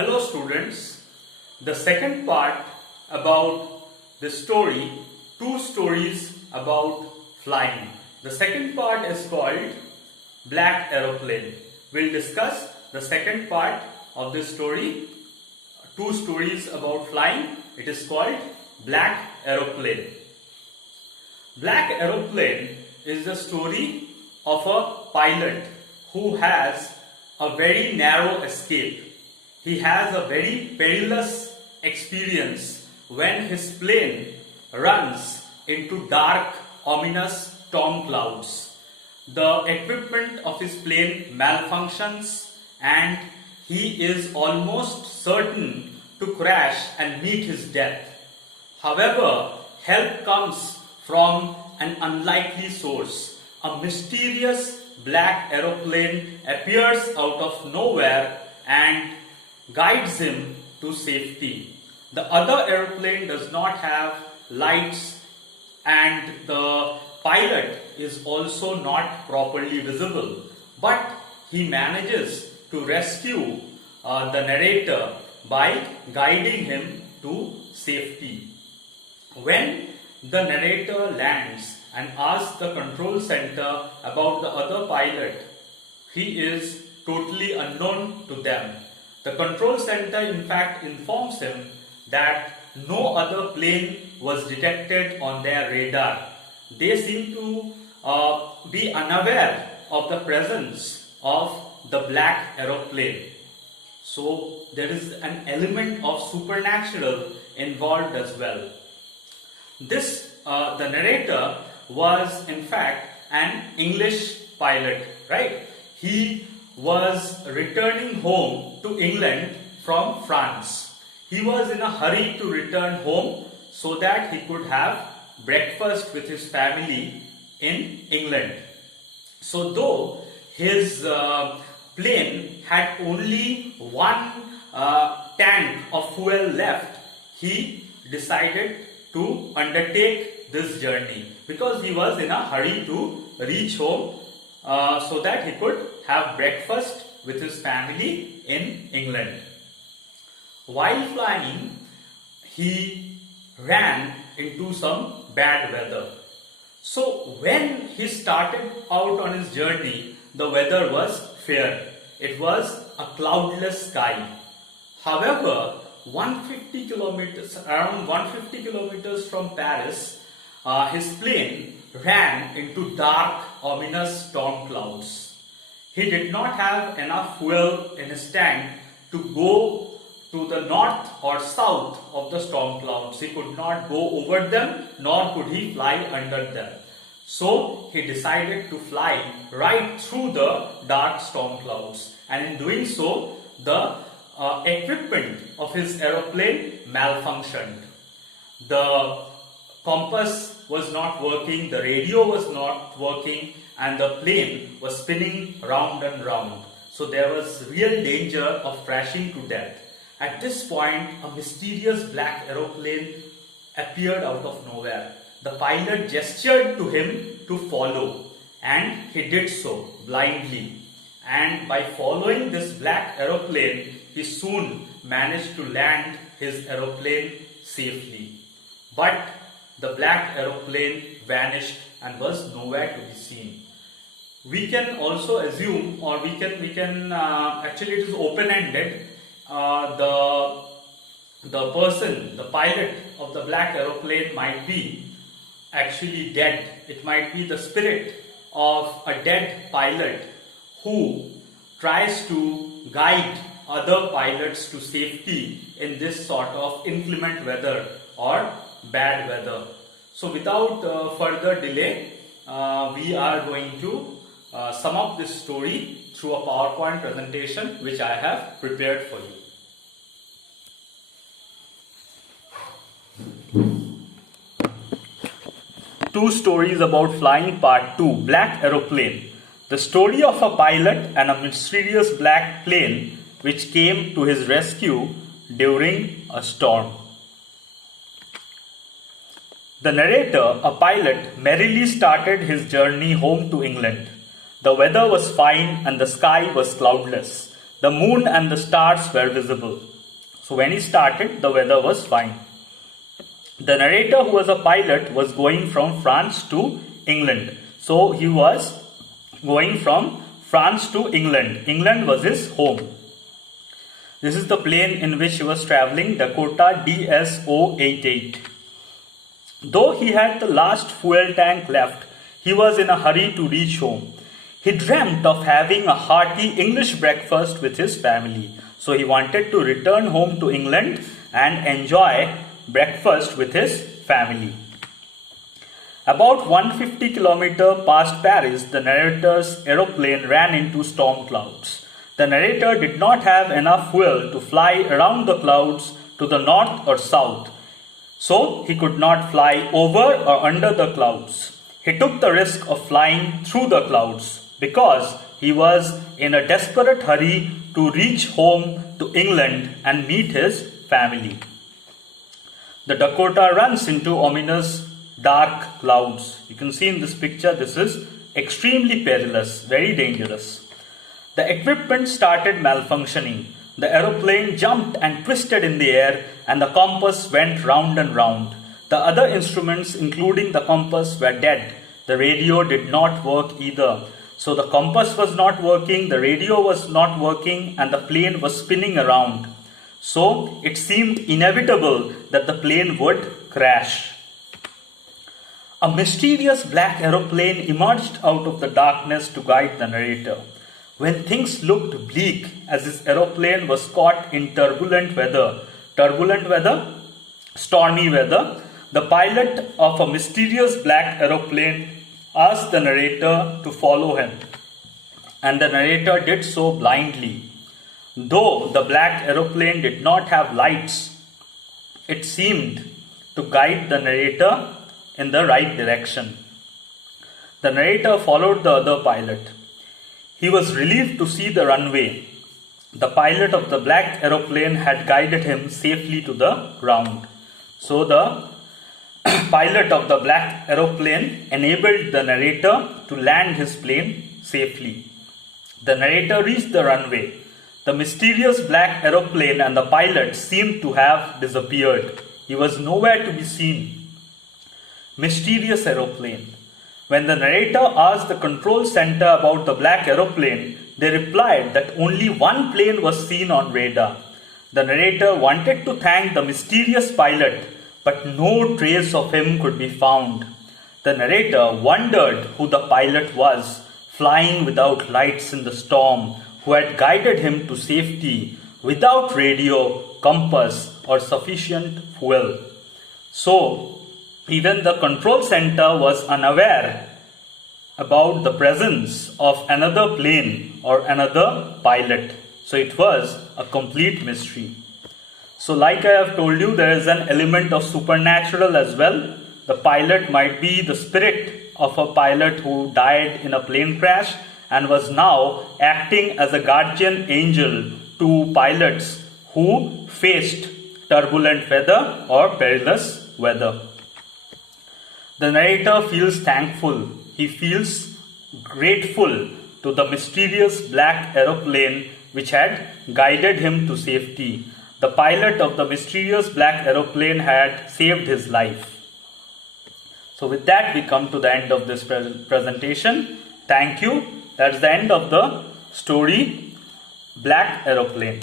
Hello students, the second part about the story, two stories about flying. The second part is called Black Aeroplane. We'll discuss the second part of this story, two stories about flying. It is called Black Aeroplane. Black Aeroplane is the story of a pilot who has a very narrow escape. He has a very perilous experience when his plane runs into dark, ominous storm clouds. The equipment of his plane malfunctions and he is almost certain to crash and meet his death. However, help comes from an unlikely source. A mysterious black aeroplane appears out of nowhere and guides him to safety. The other aeroplane does not have lights and the pilot is also not properly visible, but he manages to rescue the narrator by guiding him to safety. When the narrator lands and asks the control center about the other pilot, he is totally unknown to them. The control center in fact informs him that no other plane was detected on their radar. They seem to be unaware of the presence of the black aeroplane. So there is an element of supernatural involved as well. The narrator was in fact an English pilot, right? He was returning home to England from France. He was in a hurry to return home so that he could have breakfast with his family in England. So though his plane had only one tank of fuel left, he decided to undertake this journey because he was in a hurry to reach home so that he could have breakfast with his family in England. While flying, he ran into some bad weather. So when he started out on his journey, the weather was fair. It was a cloudless sky. However, around 150 kilometers from Paris, his plane ran into dark, ominous storm clouds. He did not have enough fuel in his tank to go to the north or south of the storm clouds. He could not go over them, nor could he fly under them. So he decided to fly right through the dark storm clouds. And in doing so, the equipment of his aeroplane malfunctioned. The compass was not working, the radio was not working, and the plane was spinning round and round. So there was real danger of crashing to death. At this point, a mysterious black aeroplane appeared out of nowhere. The pilot gestured to him to follow, and he did so blindly. And by following this black aeroplane, he soon managed to land his aeroplane safely. But the black aeroplane vanished and was nowhere to be seen. We can also assume, or we can actually it is open-ended. The person, the pilot of the black aeroplane might be actually dead. It might be the spirit of a dead pilot who tries to guide other pilots to safety in this sort of inclement weather or bad weather. So without further delay, we are going to sum up this story through a PowerPoint presentation which I have prepared for you. Two stories about flying part 2, Black Aeroplane. The story of a pilot and a mysterious black plane which came to his rescue during a storm. The narrator, a pilot, merrily started his journey home to England. The weather was fine and the sky was cloudless. The moon and the stars were visible. So when he started, the weather was fine. The narrator, who was a pilot, was going from France to England. So he was going from France to England. England was his home. This is the plane in which he was traveling, Dakota DSO-88. Though he had the last fuel tank left, he was in a hurry to reach home. He dreamt of having a hearty English breakfast with his family. So he wanted to return home to England and enjoy breakfast with his family. About 150 kilometers past Paris, the narrator's aeroplane ran into storm clouds. The narrator did not have enough fuel to fly around the clouds to the north or south, so he could not fly over or under the clouds. He took the risk of flying through the clouds because he was in a desperate hurry to reach home to England and meet his family. The Dakota runs into ominous dark clouds. You can see in this picture, this is extremely perilous, very dangerous. The equipment started malfunctioning. The aeroplane jumped and twisted in the air, and the compass went round and round. The other instruments, including the compass, were dead. The radio did not work either. So the compass was not working, the radio was not working, and the plane was spinning around. So it seemed inevitable that the plane would crash. A mysterious black aeroplane emerged out of the darkness to guide the narrator. When things looked bleak as his aeroplane was caught in turbulent weather, stormy weather, the pilot of a mysterious black aeroplane asked the narrator to follow him, and the narrator did so blindly. Though the black aeroplane did not have lights, it seemed to guide the narrator in the right direction. The narrator followed the other pilot. He was relieved to see the runway. The pilot of the black aeroplane had guided him safely to the ground. So the pilot of the black aeroplane enabled the narrator to land his plane safely. The narrator reached the runway. The mysterious black aeroplane and the pilot seemed to have disappeared. He was nowhere to be seen. Mysterious aeroplane. When the narrator asked the control center about the black aeroplane, they replied that only one plane was seen on radar. The narrator wanted to thank the mysterious pilot, but no trace of him could be found. The narrator wondered who the pilot was, flying without lights in the storm, who had guided him to safety without radio, compass, or sufficient fuel. So, even the control center was unaware about the presence of another plane or another pilot. So it was a complete mystery. So like I have told you, there is an element of supernatural as well. The pilot might be the spirit of a pilot who died in a plane crash and was now acting as a guardian angel to pilots who faced turbulent weather or perilous weather. The narrator feels thankful. He feels grateful to the mysterious black aeroplane which had guided him to safety. The pilot of the mysterious black aeroplane had saved his life. So with that, we come to the end of this presentation. Thank you. That's the end of the story, Black Aeroplane.